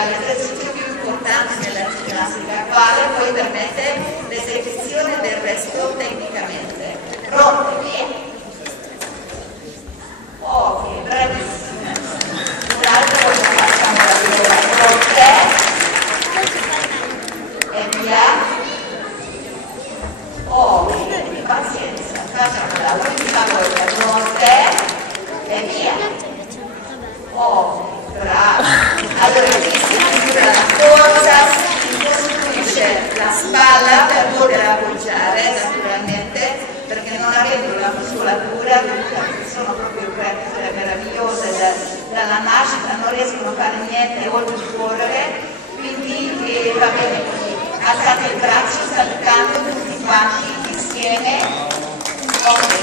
L'esercizio più importante nella ginnastica, quale poi permette l'esecuzione del resto tecnicamente. Pronti? Via? Ok, bravissimi. Un'altra cosa facciamo la prova. Pronte? E via? Ok, pazienza. Facciamo la ultima volta. Pronte? E via? Ok, bravo. Allora qui si misura la forza, si costruisce la spalla per poter appoggiare naturalmente, perché non avendo la muscolatura, sono proprio meravigliose dalla nascita, non riescono a fare niente oltre a correre, quindi va bene così. Alzate il braccio saltando tutti quanti insieme. Ok.